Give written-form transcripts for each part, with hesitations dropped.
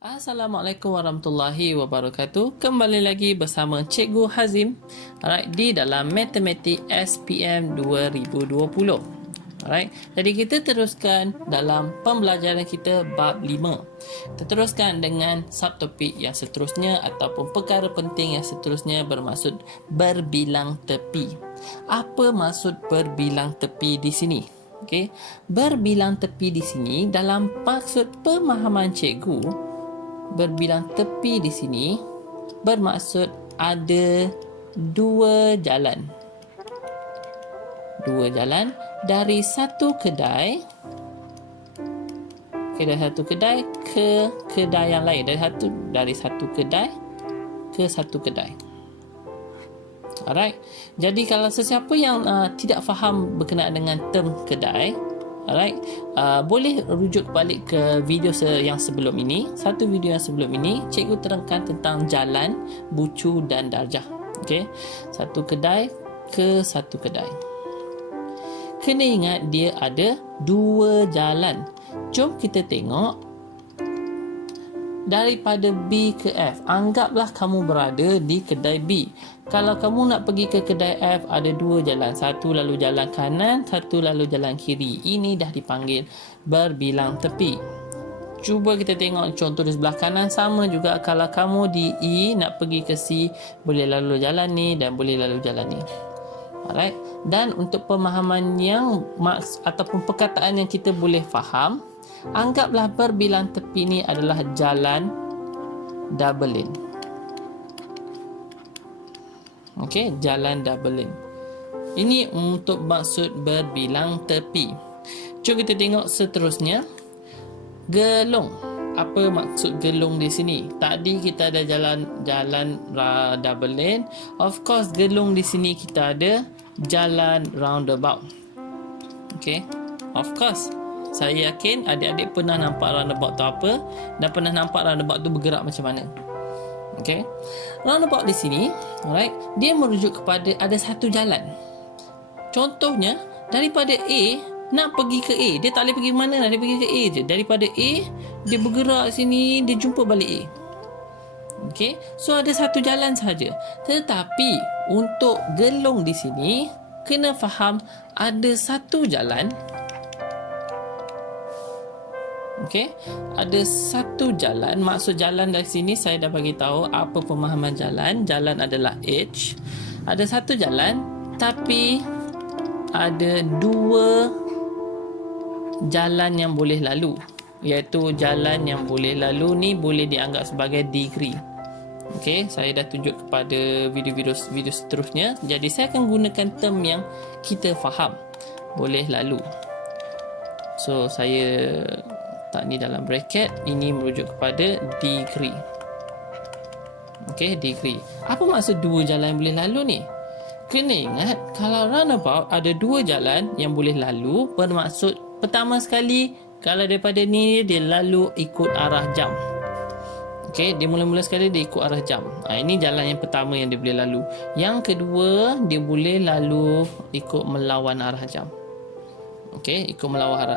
Assalamualaikum warahmatullahi wabarakatuh. Kembali lagi bersama Cikgu Hazim, alright, di dalam Matematik SPM 2020. Alright, jadi kita teruskan dalam pembelajaran kita bab 5. Kita teruskan dengan subtopik yang seterusnya ataupun perkara penting yang seterusnya bermaksud berbilang tepi. Apa maksud berbilang tepi di sini? Okey, berbilang tepi di sini dalam maksud pemahaman cikgu, berbilang tepi di sini bermaksud ada dua jalan dari satu kedai ke kedai yang lain, dari satu kedai ke satu kedai. Alright, jadi kalau sesiapa yang tidak faham berkenaan dengan term kedai, alright, boleh rujuk balik ke video yang sebelum ini. Satu video yang sebelum ini cikgu terangkan tentang jalan, bucu dan darjah. Okey, satu kedai ke satu kedai. Kena ingat dia ada dua jalan. Jom kita tengok daripada B ke F. Anggaplah kamu berada di kedai B. Kalau kamu nak pergi ke kedai F, ada dua jalan. Satu lalu jalan kanan, satu lalu jalan kiri. Ini dah dipanggil berbilang tepi. Cuba kita tengok contoh di sebelah kanan. Sama juga kalau kamu di E nak pergi ke C, boleh lalu jalan ni dan boleh lalu jalan ni. Alright. Dan untuk pemahaman yang ataupun perkataan yang kita boleh faham, anggaplah berbilang tepi ni adalah jalan double lane. Okey, jalan double lane. Ini untuk maksud berbilang tepi. Jom kita tengok seterusnya. Gelong. Apa maksud gelong di sini? Tadi kita ada jalan double lane. Of course, gelong di sini kita ada jalan roundabout. Okey, of course. Saya yakin adik-adik pernah nampak roundabout tu apa dan pernah nampak roundabout tu bergerak macam mana. Okey. Roundabout di sini, alright, dia merujuk kepada ada satu jalan. Contohnya, daripada A nak pergi ke A, dia tak boleh pergi mana, dia pergi ke A je. Daripada A, dia bergerak sini, dia jumpa balik A. Okey. So ada satu jalan sahaja. Tetapi untuk gelong di sini kena faham ada satu jalan. Okey, ada satu jalan. Maksud jalan dari sini saya dah bagi tahu apa pemahaman jalan. Jalan adalah H. Ada satu jalan tapi ada dua jalan yang boleh lalu. Iaitu jalan yang boleh lalu ni boleh dianggap sebagai degree. Okey, saya dah tunjuk kepada video seterusnya. Jadi saya akan gunakan term yang kita faham. Boleh lalu. So saya tak ni dalam bracket, ini merujuk kepada degree. Okey, degree. Apa maksud dua jalan yang boleh lalu ni? Kena ingat kalau roundabout ada dua jalan yang boleh lalu, bermaksud pertama sekali kalau daripada ni dia lalu ikut arah jam. Okey, dia mula-mula sekali dia ikut arah jam. Ini jalan yang pertama yang dia boleh lalu. Yang kedua, dia boleh lalu ikut melawan arah jam. Okey, ikut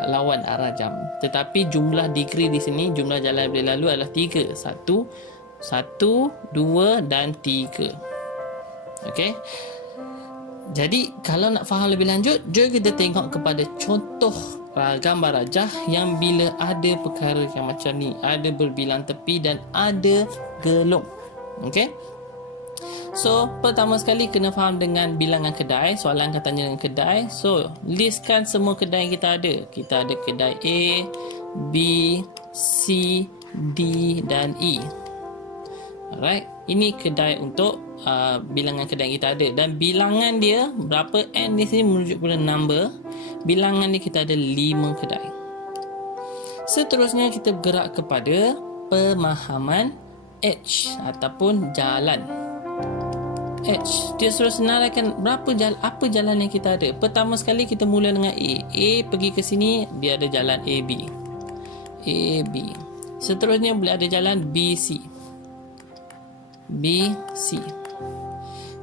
lawan arah jam. Tetapi jumlah degree di sini, jumlah jalan yang boleh lalu adalah 3. 1, 2 dan 3. Okey. Jadi kalau nak faham lebih lanjut, jom kita tengok kepada contoh gambar rajah yang bila ada perkara yang macam ni, ada berbilang tepi dan ada gelong. Okey. So, pertama sekali kena faham dengan bilangan kedai. Soalan katanya dengan kedai. So, listkan semua kedai yang kita ada. Kita ada kedai A, B, C, D dan E. Alright. Ini kedai untuk bilangan kedai yang kita ada. Dan bilangan dia, berapa N di sini merujuk kepada number. Bilangan ni kita ada 5 kedai. Seterusnya kita bergerak kepada pemahaman H ataupun jalan. H, dia suruh senaraikan apa jalan yang kita ada. Pertama sekali kita mula dengan A. A pergi ke sini, dia ada jalan AB. AB. Seterusnya boleh ada jalan BC. BC.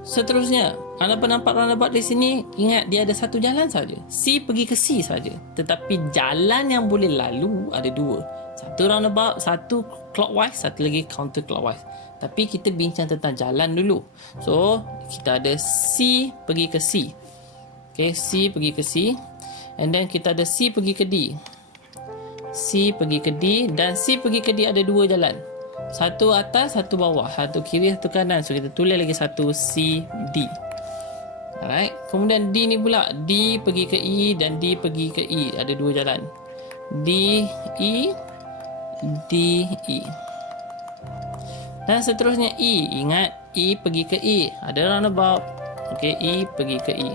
Seterusnya, anda nampak roundabout di sini, ingat dia ada satu jalan saja. C pergi ke C saja. Tetapi jalan yang boleh lalu ada dua. Satu roundabout, satu clockwise, satu lagi counter clockwise. Tapi kita bincang tentang jalan dulu. So, kita ada C pergi ke C. Okay, C pergi ke C. And then kita ada C pergi ke D. C pergi ke D. Dan C pergi ke D ada dua jalan. Satu atas, satu bawah. Satu kiri, satu kanan. So, kita tulis lagi satu C, D. Alright. Kemudian D ni pula. D pergi ke E dan D pergi ke E. Ada dua jalan. D, E. D, E. Dan seterusnya E. Ingat, E pergi ke E. Ada roundabout. Okay, E pergi ke E.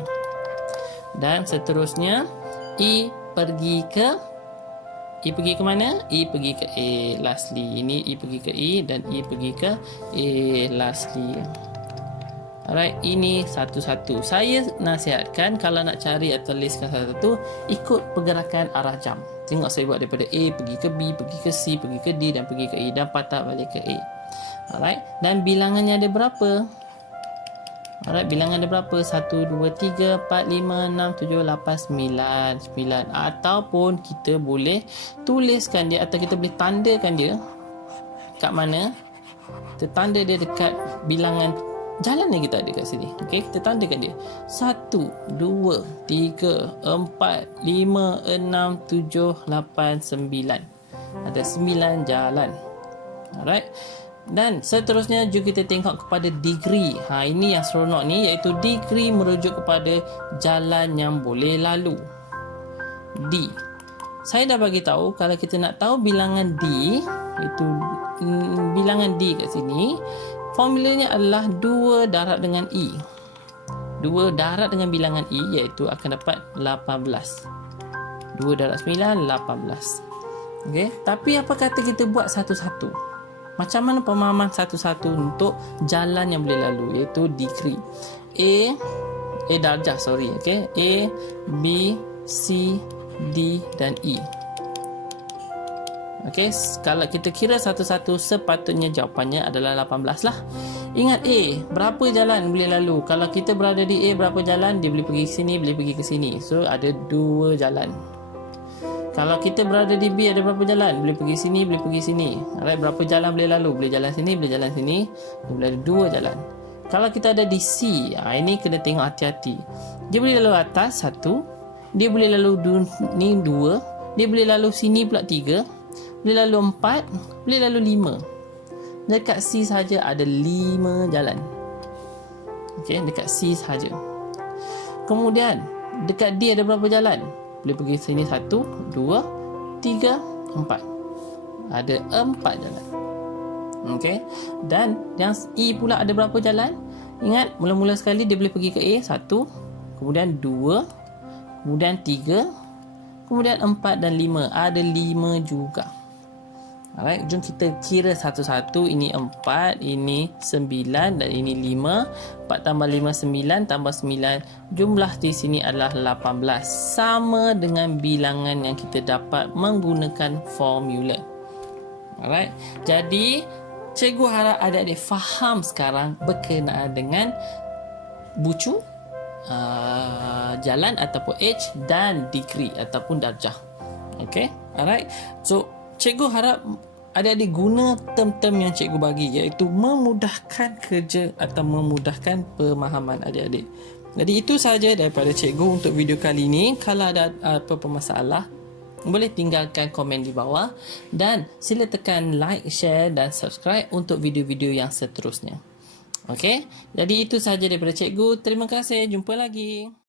Dan seterusnya E pergi ke mana? E pergi ke A. Lastly, ini E pergi ke E dan E pergi ke A. Lastly. Alright, ini satu-satu. Saya nasihatkan kalau nak cari atau listkan satu-satu, ikut pergerakan arah jam. Tengok saya buat daripada A pergi ke B, pergi ke C, pergi ke D dan pergi ke E dan patah balik ke A. Alright, dan bilangannya ada berapa? Alright, bilangan ada berapa? 1, 2, 3, 4, 5, 6, 7, 8, 9 9. Ataupun kita boleh tuliskan dia atau kita boleh tandakan dia kat mana? Kita tanda dia dekat bilangan jalan yang kita ada kat sini. Okay, kita tandakan dia 1, 2, 3, 4, 5, 6, 7, 8, 9. Ada 9 jalan. Alright. Dan seterusnya juga kita tengok kepada degree. Ini yang seronok ni, iaitu degree merujuk kepada jalan yang boleh lalu. D. Saya dah bagi tahu kalau kita nak tahu bilangan D, itu bilangan D kat sini, formulanya adalah 2 darab dengan E. 2 darab dengan bilangan E iaitu akan dapat 18. 2 darab 9, 18. Okey, tapi apa kata kita buat satu-satu? Macam mana pemahaman satu-satu untuk jalan yang boleh lalu, iaitu degree. A darjah, okey. A, B, C, D dan E. Okey, kalau kita kira satu-satu, sepatutnya jawapannya adalah 18 lah. Ingat A, berapa jalan boleh lalu? Kalau kita berada di A, berapa jalan? Dia boleh pergi ke sini, boleh pergi ke sini. So, ada 2 jalan. Kalau kita berada di B, ada berapa jalan? Boleh pergi sini, boleh pergi sini. Alright, berapa jalan boleh lalu? Boleh jalan sini, boleh jalan sini. Boleh ada 2 jalan. Kalau kita ada di C, ini kena tengok hati-hati. Dia boleh lalu atas 1. Dia boleh lalu ni 2. Dia boleh lalu sini pula 3. Boleh lalu 4. Boleh lalu 5. Dekat C saja ada 5 jalan. Okey, dekat C saja. Kemudian, dekat D ada berapa jalan? Boleh pergi sini 1, 2, 3, 4. Ada 4 jalan. Okey. Dan yang E pula ada berapa jalan? Ingat, mula-mula sekali dia boleh pergi ke A 1, kemudian 2, kemudian 3, kemudian 4 dan 5. Ada 5 juga. Alright, jom kita kira satu-satu. Ini 4, ini 9 dan ini 5. 4 tambah 5, 9 tambah 9. Jumlah di sini adalah 18. Sama dengan bilangan yang kita dapat menggunakan formula. Alright, jadi cikgu harap adik-adik faham sekarang berkenaan dengan bucu, jalan ataupun age dan degree ataupun darjah. Okay, alright. So, cikgu harap adik-adik guna term-term yang cikgu bagi, iaitu memudahkan kerja atau memudahkan pemahaman adik-adik. Jadi itu sahaja daripada cikgu untuk video kali ini. Kalau ada apa-apa masalah, boleh tinggalkan komen di bawah dan sila tekan like, share dan subscribe untuk video-video yang seterusnya. Okey, jadi itu sahaja daripada cikgu. Terima kasih, jumpa lagi.